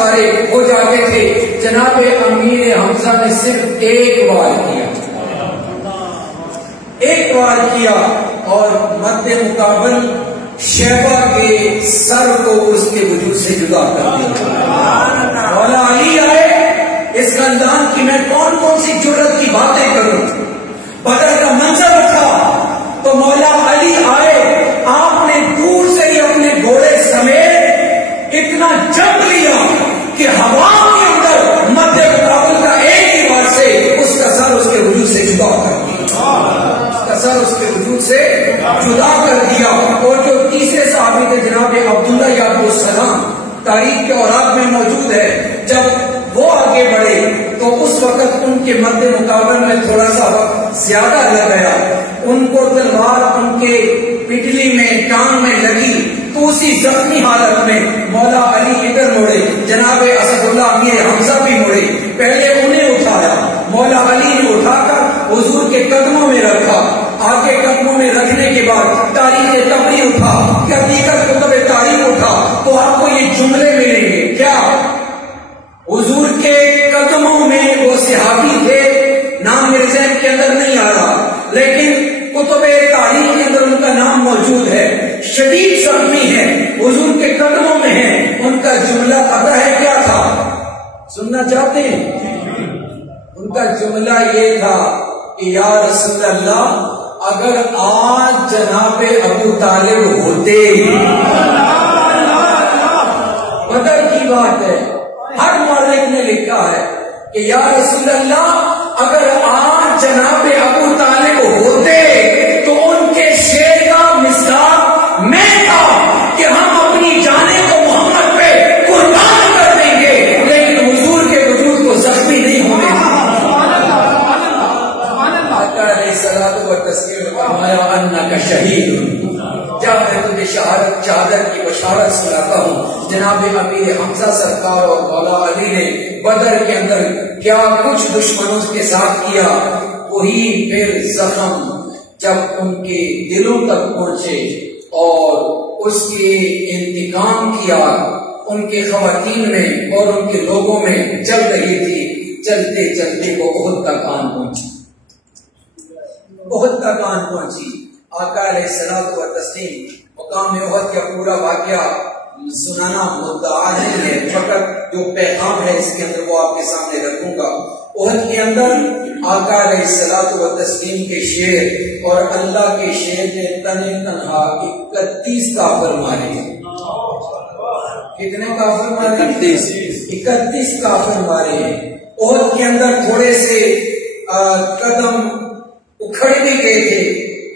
سارے ہو جاتے تھے. جناب امیر حمزہ نے صرف ایک وار کیا, ایک وار کیا اور مد مقابل شیبہ کے سر کو اس کے وجود سے جدا کر دیا. مولا علی آئے, اس خاندان کی میں کون کون سی جرت کی باتیں کروں. بدر کا منظر تھا تو مولا علی آئے, آپ نے دور سے ہی اپنے گھوڑے سمیت اتنا جم لیا کہ ہوا کے اندر مد مقابل کا ایک ہی بار سے اس کا سر اس کے وجود سے جدا کر دیا, سر اس کے وجود سے جدا کر دیا. اور جو تیسرے صحابی تھے جناب عبداللہ یا عبدالسلام, تاریخ کے اوراق میں موجود ہے, جب وہ آگے بڑھے تو اس وقت ان کے مد مقابل میں تھوڑا سا وقت زیادہ لگ گیا. ان کو تلوار ان کے پٹلی میں ٹانگ میں لگی تو اسی زخمی حالت میں مولا علی ادھر مڑے, جناب اسد اللہ امیر حمزہ بھی مڑے. پہلے انہیں اٹھایا, مولا علی نے اٹھا کر حضور کے قدموں میں رکھا. آگے قدموں میں رکھنے کے بعد تاریخ طبری اٹھا, حقیقت کتب تاریخ اٹھا تو آپ کو یہ جملے ملیں گے. کیا حضور کے قدموں میں وہ صحابی تھے, نام میرے ذہن کے اندر نہیں آ رہا, لیکن کتب تاریخ کے اندر ان کا نام موجود ہے. شدید زخمی ہے, حضور کے قدموں میں ہے. ان کا جملہ پتہ ہے کیا تھا, سننا چاہتے ہیں؟ ان کا جملہ یہ تھا کہ یا رسول اللہ, اگر آج جناب ابو طالب ہوتے, بدر کی بات ہے, ہر مورخ نے لکھا ہے کہ یا رسول اللہ اگر آج جناب ابو طالب ہوتے تو ان کے شیر کا مصداق میں تھا کہ ہم اپنی جانیں کو محمد پہ قربان کر دیں گے, لیکن حضور کے وجود کو زخمی نہیں ہونے دیں. آقا علیہ الصلوۃ والتسلیم نے فرمایا انک شہید, جب میں تجھے شہادت کی بشارت سناتا ہوں. جناب امیر حمزہ سرکار اور مولا علی نے بدر کے اندر کیا کچھ دشمنوں کے ساتھ کیا, وہی پھر زخم جب ان کے دلوں تک پہنچے اور اس کے انتقام کیا ان کے خواتین میں اور ان کے لوگوں میں چل رہی تھی. چلتے چلتے وہ احد تک آن پہنچی, احد تک آن پہنچی. آقا علیہ الصلوۃ والتسلیم مقام احد کا پورا واقعہ سنانا مدعا نہیں ہے, فقط جو پیغام ہے اس کے اندر وہ آپ کے سامنے رکھوں گا. احد کے اندر آقا علیہ الصلوۃ والتسلیم کے شیر اور اللہ کے شیر نے تنے تنہا 31 کافر مارے. کتنے کافر مارے؟ 31 کافر مارے. احد کے اندر تھوڑے سے قدم اکھڑ بھی گئے تھے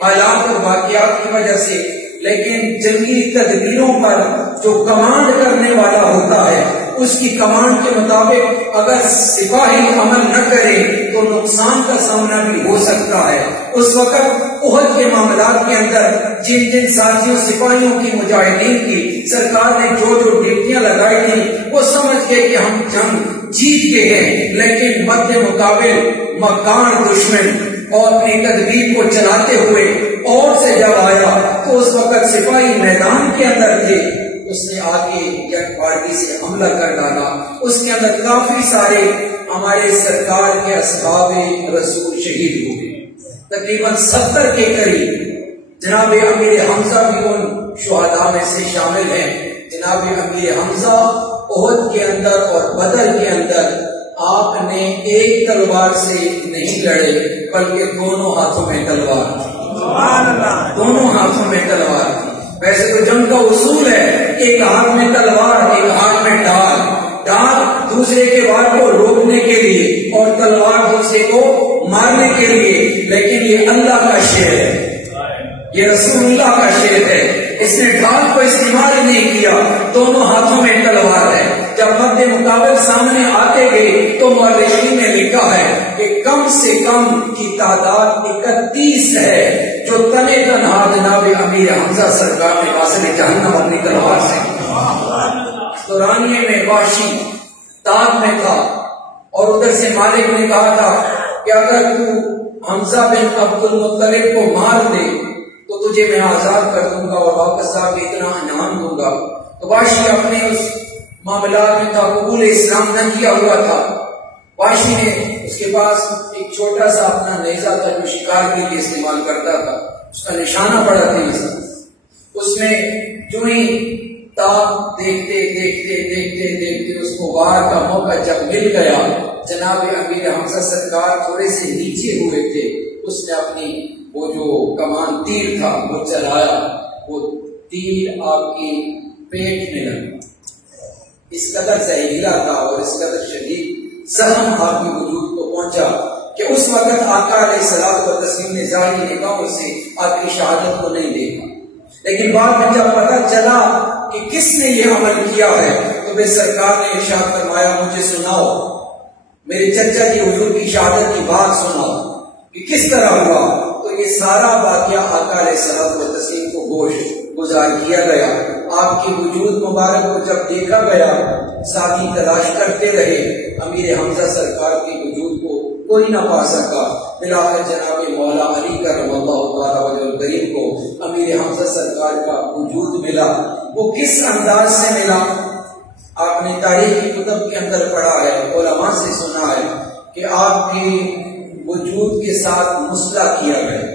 حالات اور واقعات کی وجہ سے, لیکن جنگی تدبیروں پر جو کمانڈ کرنے والا ہوتا ہے اس کی کمانڈ کے مطابق اگر سپاہی عمل نہ کرے تو نقصان کا سامنا بھی ہو سکتا ہے. اس وقت احد کے معاملات کے اندر جن جن ساتھیوں سپاہیوں کی مجاہدین کی سرکار نے جو جو ڈیوٹیاں لگائی تھی وہ سمجھ گئے کہ ہم جنگ جیت گئے ہیں, لیکن مد مقابل مکار دشمن اور اپنی تدبیر کو چلاتے ہوئے اور سے جب آیا تو اس وقت سپاہی میدان کے اندر تھے. اس نے آگے یک بارگی سے حملہ کر ڈالا. اس کے اندر کافی سارے ہمارے سرکار کے اصحاب رسول شہید ہوئے, تقریباً 70 کے قریب. جناب امیر حمزہ بھی ان شہداء میں سے شامل ہیں. جناب امیر حمزہ احد کے اندر اور بدر کے اندر آپ نے ایک تلوار سے نہیں لڑے بلکہ دونوں ہاتھوں میں تلوار تھی, دونوں ہاتھوں میں تلوار تھی. ویسے تو جنگ کا اصول ہے ایک ہاتھ میں تلوار ایک ہاتھ میں ڈال, ڈال دوسرے کے وار کو روکنے کے لیے اور تلوار دوسرے کو مارنے کے لیے, لیکن یہ اللہ کا شعر ہے, یہ رسول اللہ کا شعر ہے. اس نے ڈھال کو استعمال نہیں کیا, دونوں ہاتھوں میں تلوار ہے. جب مد مقابل سامنے آتے گئے تو مورخین نے لکھا ہے کہ کم سے کم کی تعداد 31 ہے جو تنے تنہا جناب امیر حمزہ سرکار نے واصل جہنم اپنی تلوار سے. دورانیے میں وحشی تاب میں تھا اور ادھر سے مالک نے کہا تھا کہ اگر تو حمزہ بن عبد المطلب کو مار دے تو تجھے میں آزاد کر دوں گا اور واپس آ کے اتنا انعام دوں گا. تو وحشی اپنے اس معاملات میں تھا، قبول اسلام نہ کیا ہوا تھا. واشی نے اس کے پاس ایک چھوٹا سا اپنا نیزہ تھا جو شکار کے لیے استعمال کرتا تھا، اس کا نشانہ پڑا تیز. اس میں جو ہی تاب دیکھتے دیکھتے دیکھتے دیکھتے اس کو وار کا موقع جب مل گیا، جناب امیر حمزہ سرکار تھوڑے سے نیچے ہوئے تھے، اس نے اپنی وہ جو کمان تیر تھا وہ چلایا، وہ تیر آپ کی پیٹ میں لگا. اس قدر زہریلا تھا اور اس قدر شدید زخم آپ کے وجود کو پہنچا کہ اس وقت آقا علیہ الصلوۃ والتسلیم نے ظاہری نگاہوں سے آپ کی شہادت کو نہیں دیکھا. لیکن بعد میں جب پتا چلا کہ کس نے یہ عمل کیا ہے تو پھر سرکار نے ارشاد فرمایا مجھے سناؤ، میرے چچا جی حضور کی شہادت کی بات سناؤ کہ کس طرح ہوا. تو یہ سارا واقعہ آقا علیہ الصلوۃ والتسلیم کو گوش گزار کیا گیا. آپ کے وجود مبارک کو جب دیکھا گیا، ساتھی تلاش کرتے رہے، امیر حمزہ سرکار کے وجود کو کوئی نہ پا سکا. بلاخر جناب مولا علی کرم اللہ تعالی وجہ الکریم کو امیر حمزہ سرکار کا وجود ملا. وہ کس انداز سے ملا؟ آپ نے تاریخ کی کتب کے اندر پڑھا ہے، علماء سے سنا ہے کہ آپ کے وجود کے ساتھ مسئلہ کیا گیا،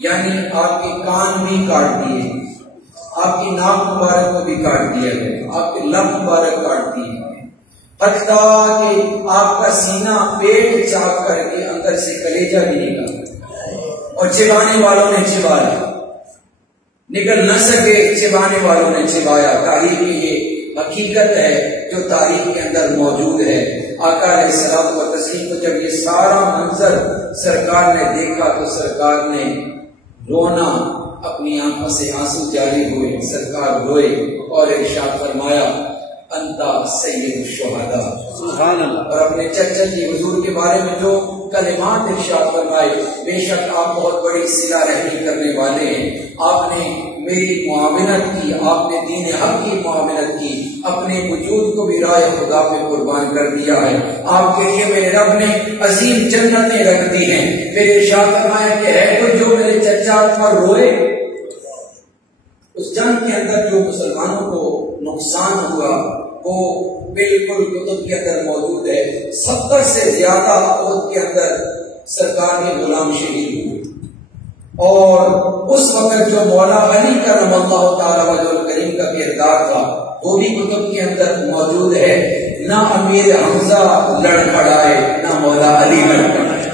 یعنی آپ کے کان بھی کاٹ دیے، آپ کی ناک مبارک کو بھی کاٹ دیا گیا، آپ کے لب مبارک کاٹ دیے، حتیٰ کہ آپ کا سینہ پیٹ چاک کر کے اندر سے کلیجہ بھی نکلا اور چبانے والوں نے چبایا، نکل نہ سکے چبانے والوں نے چبایا. تاریخ کی یہ حقیقت ہے جو تاریخ کے اندر موجود ہے. آقا علیہ الصلوۃ والتسلیم کو جب یہ سارا منظر سرکار نے دیکھا تو سرکار نے رونا، اپنی آنکھوں سے آنسو جاری ہوئے، سرکار روئے اور ارشاد فرمایا انتا سید الشہداء. سبحان اللہ. اور اپنے چچا جی حضور کے بارے میں جو کلمات ارشاد فرمائے، بے شک آپ بہت بڑی صلہ رحمی کرنے والے ہیں، آپ نے میری معاونت کی، آپ نے دین حق کی معاونت کی، اپنے وجود کو بھی راہ خدا پہ قربان کر دیا ہے. آپ کے لیے میرے رب نے عظیم جنتیں رکھ دی ہیں. پھر ارشاد فرمایا کہ ہے کوئی جو میرے چچا پر روئے. اس جنگ کے اندر جو مسلمانوں کو نقصان ہوا وہ بالکل کتب کے اندر موجود ہے. 70 سے زیادہ عہد کے اندر سرکار کے غلام شہید ہوئے، اور اس وقت جو مولا علی کرم اللہ تعالی وجہ الکریم کا کردار تھا وہ بھی کتب کے اندر موجود ہے. نہ امیر حمزہ لڑکھڑائے نہ مولا علی لڑکھڑائے،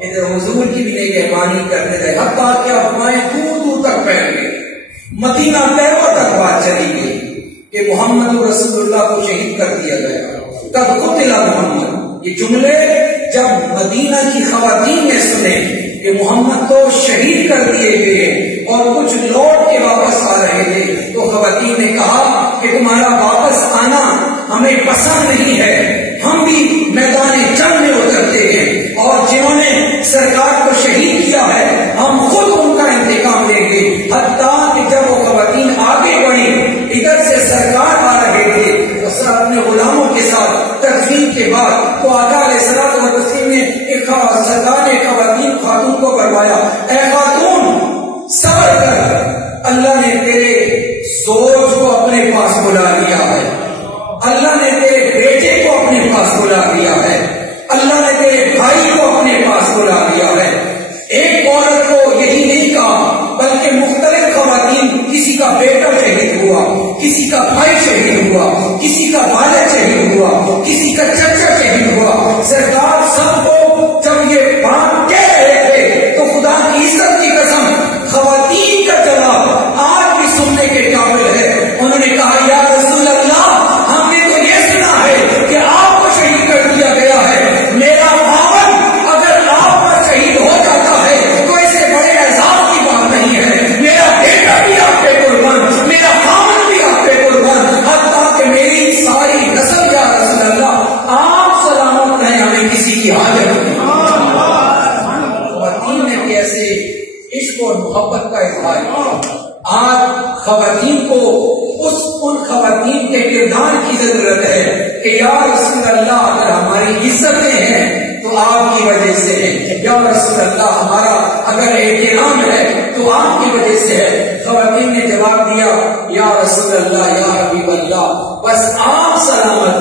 ادھر حضور کی بھی نگہبانی کرتے رہے، حتیٰ کہ افواہیں دور دور تک پھیل گئی، مدینہ طیبہ تک بات چلی گئی کہ محمد رسول اللہ کو شہید کر دیا گیا. قد قتل محمد، یہ جملے جب مدینہ کی خواتین نے سنے کہ محمد کو شہید کر دیے گئے اور کچھ لوٹ کے واپس آ رہے تھے تو خواتین نے کہا کہ تمہارا واپس آنا ہمیں پسند نہیں ہے، ہم بھی میدان جنگ میں اترتے ہیں اور جنہوں نے سرکار کو شہید کیا ہے ہم خود ان کا انتقام لیں گے. حتیٰ کہ جب وہ خواتین آگے بڑھی، ادھر سے سرکار آ رہے تھے تو سر اپنے غلاموں کے ساتھ تقسیم کے بعد تو آقا علیہ الصلوۃ والتسلیم نے ایک سرکار نے خواتین خاتون کو فرمایا اے خاتون صبر کر، اللہ نے تیرے زوج کو اپنے پاس بلا لیا ہے، اللہ نے تیرے بیٹے کو اپنے پاس بلا لیا ہے، اللہ نے تیرے بھائی کو اپنے پاس بلا لیا ہے. ایک عورت کو یہی نہیں کہا بلکہ مختلف خواتین، کسی کا بیٹا شہید ہوا، کسی کا بھائی شہید ہوا، کسی کا والد شہید ہوا، کسی کا چچا شہید ہوا. سرکار سب کو جب یہ بات کہہ رہے تھے تو خدا کی عزت کی قسم خواتین کا جواب آج بھی سننے کے قابل ہے. انہوں نے کہا یا رسول اللہ، ہم نے تو یہ سنا ہے کہ آپ کو شہید کر دیا گیا ہے، میرا خاوند اگر آپ پر شہید ہو جاتا ہے تو اسے بڑے اعزاز کی بات نہیں ہے، میرا بیٹا بھی آپ پہ قربان، میرا خاوند بھی آپ پہ قربان، حتیٰ کہ میری ساری نسل یا رسول اللہ آپ سلامت رہیں، ہمیں کسی کی حاجت نہیں. خواتین نے بھی ایسے عشق اور محبت کا اظہار کیا. آج خواتین کو ان خواتین کے کردار کی ضرورت ہے کہ یا رسول اللہ اگر ہماری عزتیں ہیں تو آپ کی وجہ سے ہے، یا رسول اللہ ہمارا اگر احترام ہے تو آپ کی وجہ سے ہے. خواتین نے جواب دیا یا رسول اللہ یا حبیب اللہ بس آپ سلامت